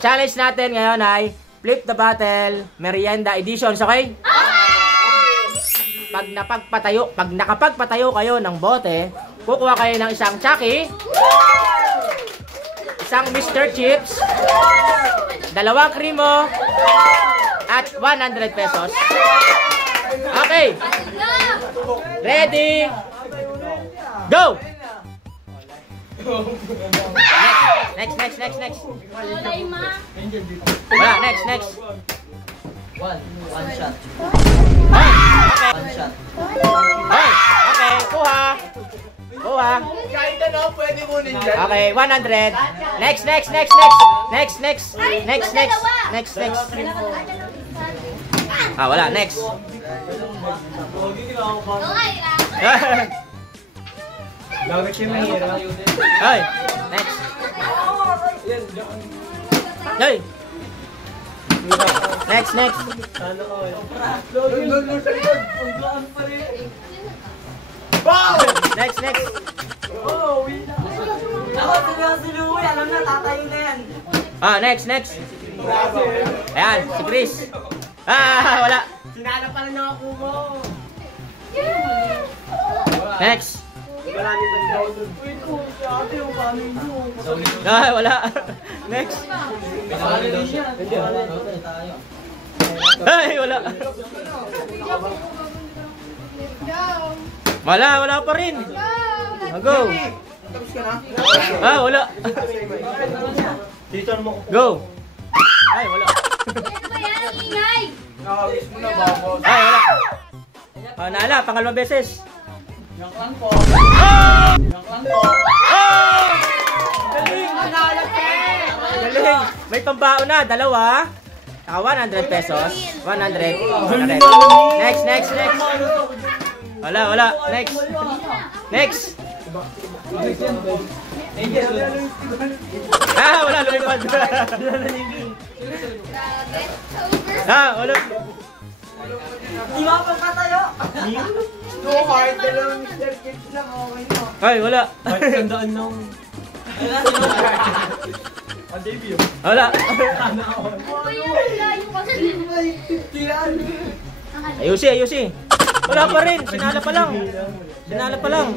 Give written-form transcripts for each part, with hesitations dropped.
challenge natin ngayon ay Flip the Bottle Merienda Editions, okay? Pag nakapagpatayo kayo ng bote, kukuha kayo ng isang Chucky, isang Mr. Chips, 2 Cremo, at 100 pesos. Okay. Ready? Go! Next. Wala, next. One shot. Okay. One shot. Okay, kuha. Kahit ano, pwede mo ninja. Okay, 100. Next. Wala, next. Bakit siya mahirap? Hey, next. Hey. Next. Wow! Next. Oh, win na. Ako, si Louie. Alam na, tatayo na yan. Next. Ayan, si Chris. Wala. Sinala pa rin ako mo. Next. Marami ba daw doon? Uy, ko, ate, yung kanin nyo. Wala. Next. Wala. Wala pa rin. Go. Tapos ka na? Wala. Dito mo. Go. Wala. Nakawis mo na bago. Wala. Nala, pangalawang beses. Yank lang po. Galing. May pambao na, 2. 100 pesos. 100. Next. Wala. Next. Wala, lumipad. Wala. Di ba pa patayo? No hard, dalawang Mr. Kids lang, okay na. Wala. Tandaan nung... Ang debut. Wala. Ayusi. Wala pa rin. Sinala pa lang.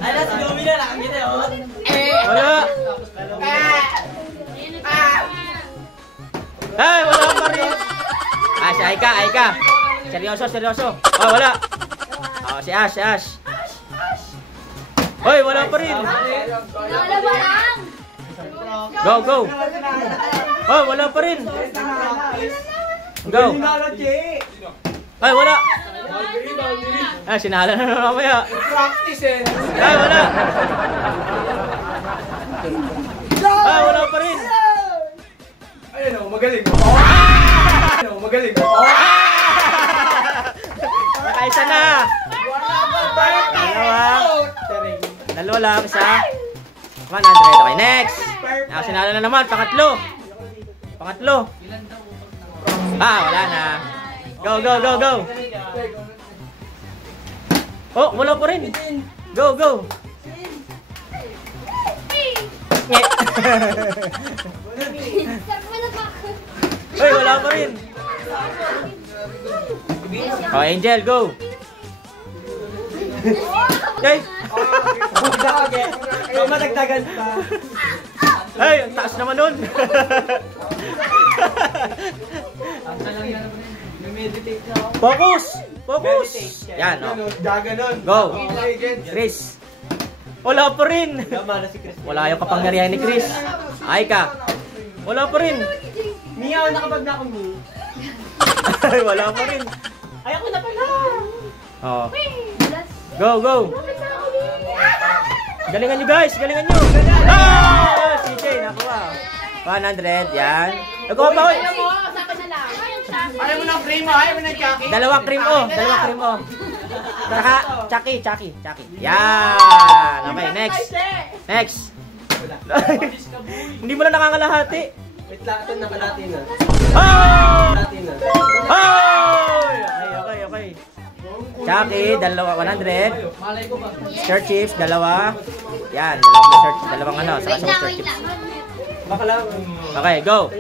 Ay, si Louie na lang. Hindi yun. Wala. Wala pa rin. Si Aika. Seryoso. Wala. Si Ash. Wala pa rin. Go. Wala pa rin. Go. Wala. Sinala na mamaya. Practice eh. Wala. Wala pa rin. Ayun o, magaling. Nakaisa na. Dalawa lang, isa. 100. Okay, next. Sinala na naman, pangatlo. Wala na. Go. Wala pa rin. Go. Wala pa rin. Angel, go. Madagdagan pa. Ang taas naman nun. Focus. Yan, Gaganon. Go. Chris. Wala pa rin. Wala yung kapangyarihan ni Chris. Aika. Wala pa rin. Miyaw, nakabag na ako ni. Wala pa rin. Ay, ako na pala. Go. Galingan nyo, guys. CJ, nakuha. 100, yan. Nagawa pa, oy. Ayaw mo ng cream, ayaw mo ng Chucky. 2 cream, Saka, Chucky. Yan. Okay, next. Hindi mo na nakakalahati. Wait lang, ito nakalati na. Okay. Chucky, 100. Mr. Chips, 2. Yan, dalawang saka Mr. Chips. Baka lang. Okay, go.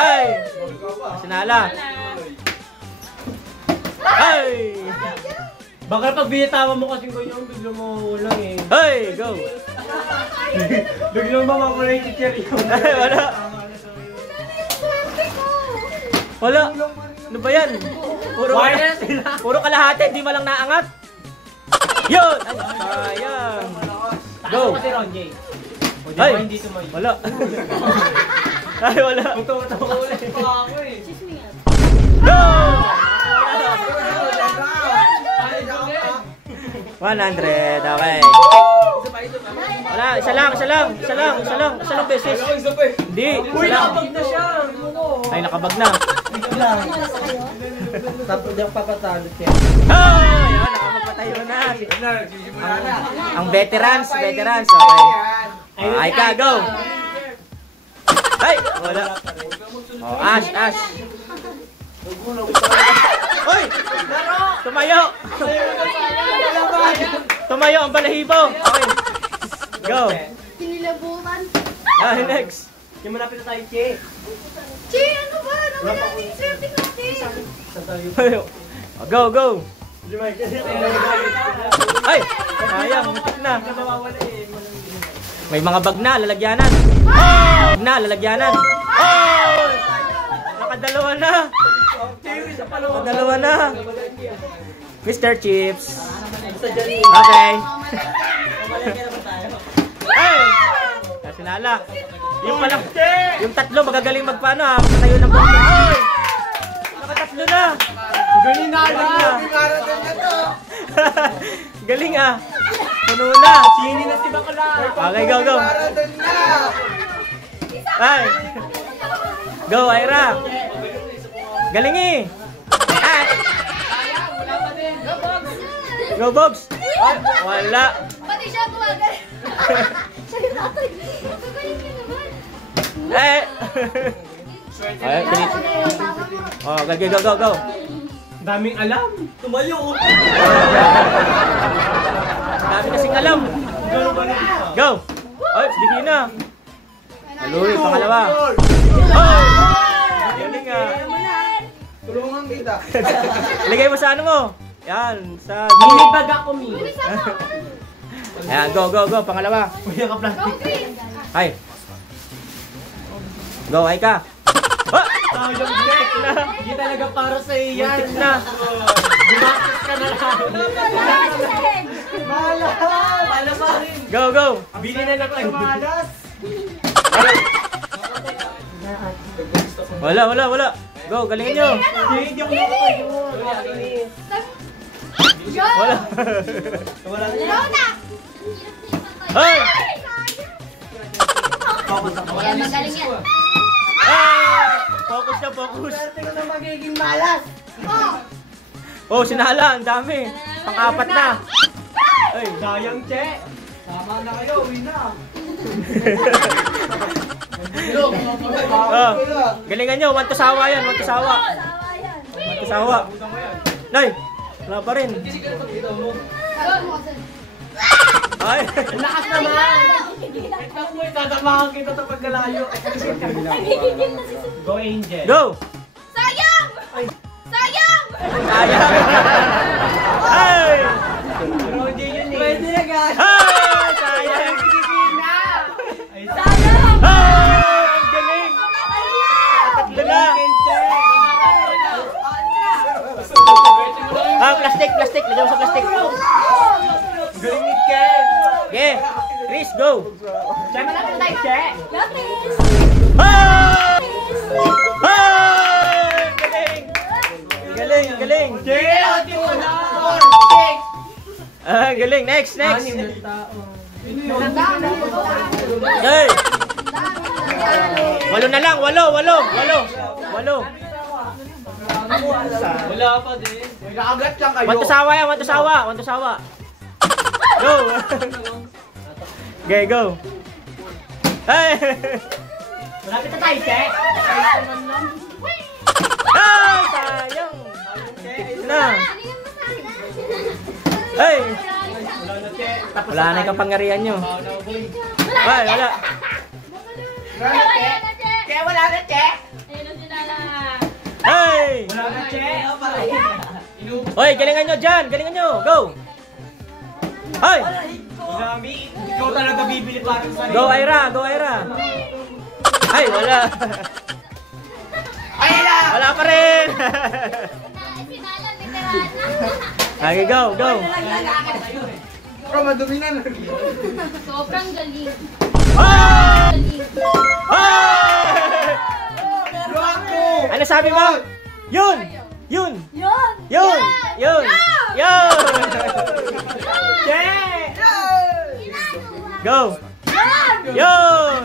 Ay! Sinala. Ay! Baka pag binitawan mo kasing ganyan, biglang mawawala eh. Ay! Go! Biglang mawawala yung teacher yun. Ay, wala. Wala. Ano ba yan? Puro kalahati, di mo lang naangat. Yun! Ay, sayang. Go! Ay! Wala. Ay, wala. Tumawa ulit pa ako eh. Go! 100, okay. Wala, isa lang beses. Hindi, Uy, isa lang. nakabag na siya. Ay, nakabag na. Tapos yung papatalo siya. Ay, yan, nakapagpatayo na. Ang veterans, okay. Ay ka, go. Ay, wala. Oh, Ash. Uy! Tumayo! Tumayo ang balahibo. Okay. Go. Pinilabutan. Next. Yung malapit na tayo, Che. Che, ano ba? Nawala yung swerte natin. Go. Ay! Sayang, matik na. May mga bag na, lalagyanan. Lalagyanan. Oh! Nakadalawa na. Nakadalawa na. Mr. Chips. Okay. Ay! Sinala. Yung tatlo magagaling magpaano ha. Magkatayo ng bag. Ay! Nakatatlo na. Galing na lang. Galing ah. Puno na. Sini na si Bakla. Okay, go. Ay. Go, Ira. Galing eh. Ay. Go, Bobs. Ay, wala. Pati siya tumagal. Siya yung tatay. Gagaling ka naman. Eh. Ay, bilis. Oh, go. Daming alam. Tumayo. Dami kasing alam. Go. Ay, bigyan na. Aluy, pangalawa. Ay! Galing ah. Tulungan kita. Ligay mo sa ano mo. Yan, sa Mini bag ako, Mi. Ayan, go. Pangalawa. Kuya ka plastic. Ay. Go, ay ka. Ah! Sayang check na. Hindi talaga para sa iyo yan. Muntik na. Gumastos ka na lang. Malas pa rin. Go. Bili na lang tayo. Wala. Go, galingan nyo. Hindi ako nakatayo. Wala. Wala na. Ay! Ayan, magaling yan. Ay! Focus. Tingnan na magiging malas. Oh, sinala. Ang dami. Pang-apat na. Ay, sayang, Che. Tama na kayo, uwi na. Oh, galingan nyo. 1 to sawa yan. 1 to sawa. Nay, wala pa rin. Ay! Lakas naman. Tatamahan kita sa pagkalayo. Go, Angel. Go! Sayang! Sayang! Sayang! Ay! Roger yun eh. Pwede na guys. Ay! Sayang! Sayang! Ay! Ang galing! Tatlo na! Plastic! Lagyan mo sa plastic. Galing ni Ken. Okay, Chris, go! Che, malapit na tayo, Che. Lapis! Ay! Ay! Galing! Che, ati mo na. Ah, galing. Next. Anim na tao. Hey! 8 na lang. 8. Wala pa din. Nakagat lang kayo. 1 to sawa yan. 1 to sawa. Go! Okay, go! Hey! Malapit na tayo, Che. Ay! Sayang! Na! Hey! Wala na, Che. Wala na yung kapangyarihan nyo. Ay, wala. Che, wala na, Che. Hey! Wala na, Che. Hoy, galingan nyo dyan! Galingan nyo! Go! Hoy! Grabe, ikaw talaga bibili para sa sarili. Go, Ira! Go, Ira! Ay, wala! Ay, ala! Wala pa rin! Okay, go, go! Bro, madumi na. Sobrang galing. Hoy! Galing. Hoy! Luwako! Ano sabi mo? Yun! Yun! Yun! Yun! Yun! Yun! Che! Go! Yun! Yun!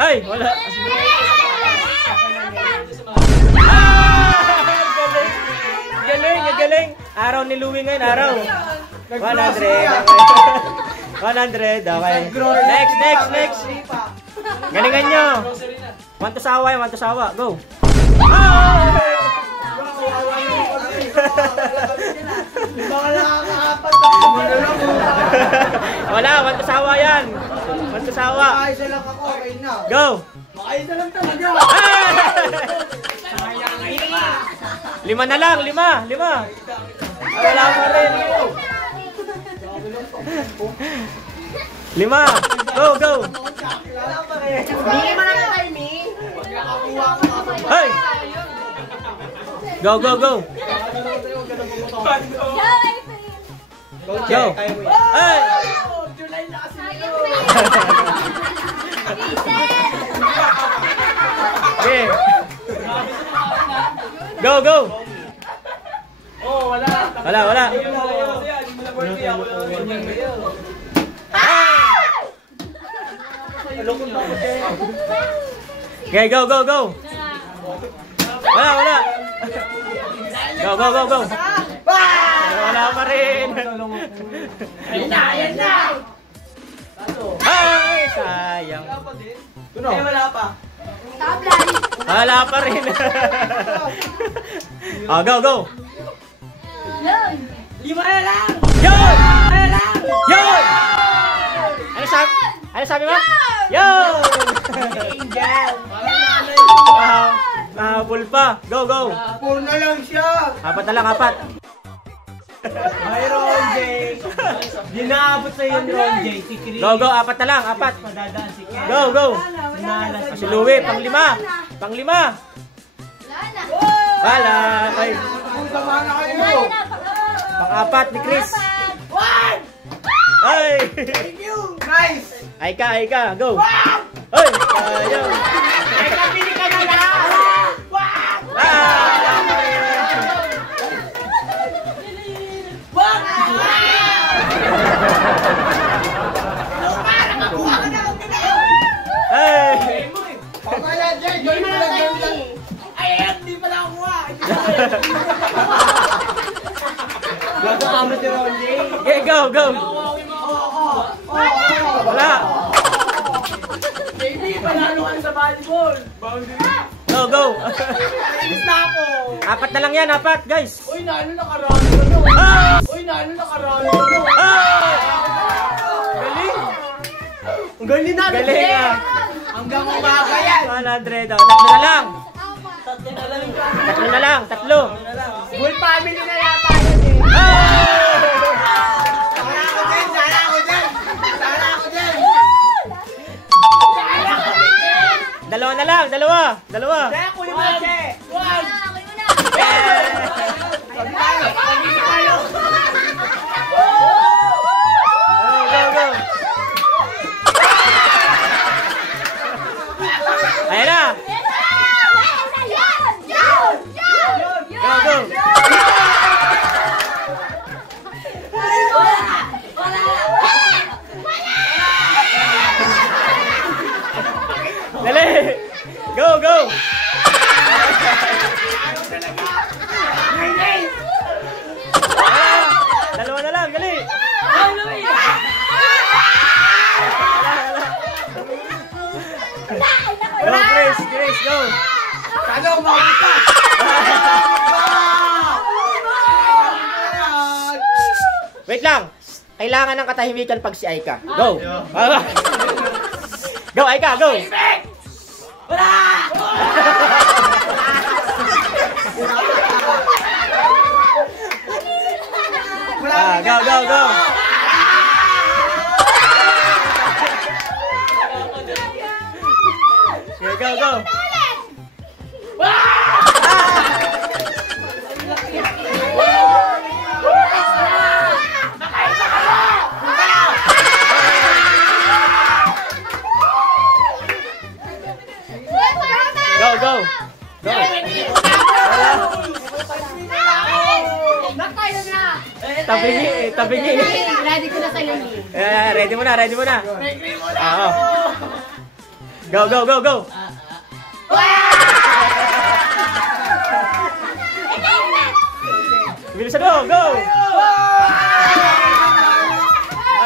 Ay, wala. Galing! Galing, galing! Araw ni Louie ngayon, araw. 100. 100, okay. Next, next, next. Galingan nyo. Want to sawa, want to sawa. Go. Wala, want to sawa yan. Want to sawa. Ayos lang ako, okay na. Go. Ayos na lang talaga. Lima na lang, lima. Wala pa rin. Lima. Go, go. Hindi man ako kay Mi. Hey. Go, go, go. Go. Hey. July na kasi. Okay. Go, go. Oh, wala. Wala, wala. Okay, go, go, go. Wala, wala. Go, go, go, go. Wala pa rin. Ayan na. Ay, sayang. Wala pa. Tablan. Wala pa rin. Oh, go, go. Yun! Lima na lang. Yun! Lima na lang. Yun! Ano sabi mo? Yun! Angel. Nahabol pa. Go, go. Puro na lang siya. Apat na lang, apat. Ay, Ron J. Dinaabot sa yun, Ron J. Si Chris. Go, go. Apat na lang, apat. Padadaan si Chris. Go, go. Sinalas. Si Louie, panglima. Panglima. Wala na. Wala. Ay, Kung samahan na kayo. Wala na. pang-apat ni Chris. Ay! Thank you. Nice. Ay ka. Go. Ay! Ayaw. Ay, kapili ka na lang. Ay! Pamaya, Jay. Gawin mo lang, gawin mo lang. Ayan, di pala ako. Gago kamo si Ron J. Okay, go, go. Wala. Baby, panalo ka sa volleyball. Go, go. Nainis na ako. Apat na lang yan, apat, guys. Uy, nalo nakarami ka no. Ah! Uy, nalo nakarami ka no. Ah! Galing. Ang galing na. Galing ah. Hanggang umaga yan. 100. Oh. Tatlo na lang. Tatlo na lang, tatlo. Full family na yata yun eh. Ah! Sana ako dyan, sana ako dyan. Sana ako dyan. Dalawa na lang, dalawa. Kaya kunin mo, Che. One. Ako yun na. Sabi tayo, sabi tayo. Go, go, go. Ayan na. Go, go. Dali. Go, go. Dalawa na lang, gali. Go, Chris, go. Sana umabot ka. Wait lang. Kailangan ng katahimikan pag si Aika. Go. Go, Aika, go. Wala! Go, go, go. Go, go, go. Go, go. Go. Tabingi. Ready ko na sa'yo, Lee. Ready mo na. Oo. Go. Bilisan mo, go!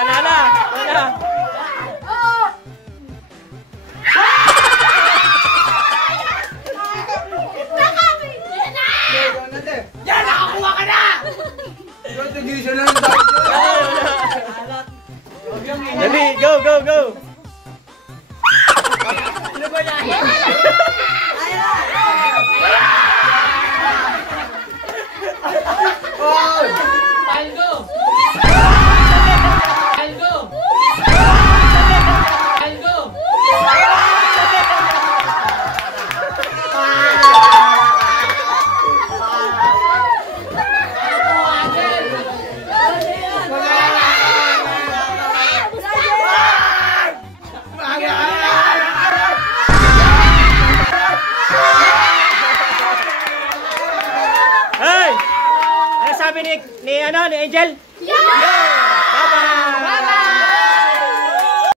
Ana. Yan! Nakakuha ka na! Contribution lang daw. Dali, go! Ano ba yan? Hey! Ano sabi ni Angel? Yeah! Bye-bye!